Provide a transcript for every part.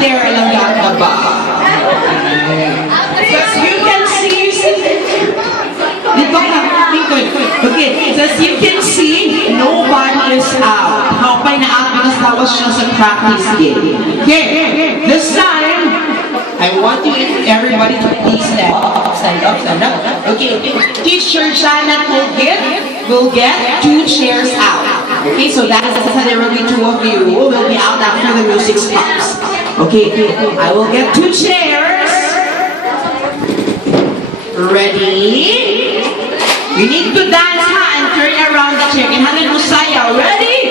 there lang na ba? Because you can see, dito ka, okay, as you can see, nobody is out. Nobody na out because that was just a practice game. Okay, this time, I want you everybody to please stand up, stand up, stand up. Okay, teacher Janet will get 2 chairs out. Okay, so that is there will be 2 of you who will be out after the music stops. Okay, I will get 2 chairs. Ready? You need to dance ha and turn around the chair. Ihanan mo sayaw. Ready?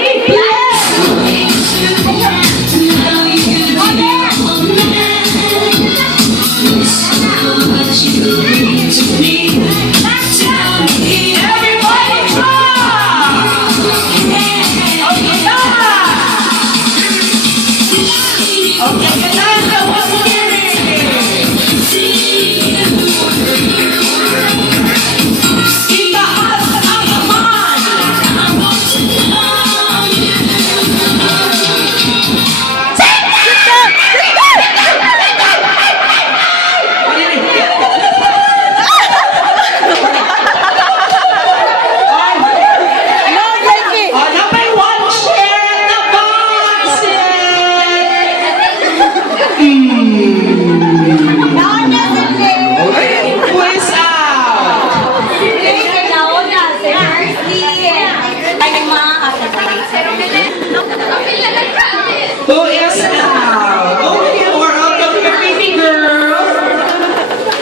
Who is out? Oh, you are out of your baby girl.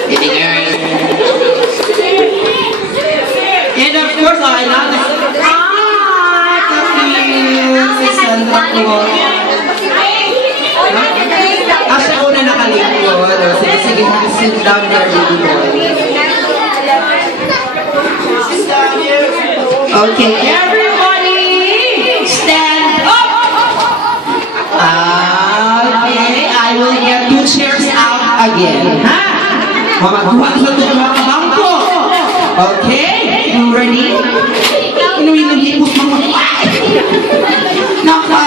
Baby girl. And of course, I love it. Si Sandra Claus. Siya una nakalingkod. Sige, sige, sit down there, baby boy. Okay, everybody, stand up. Okay, I will get 2 chairs out again. Ha? Mamakuha sa ito ng mga bangko. Okay, you ready? Inuwi ng hipos mga. Naka!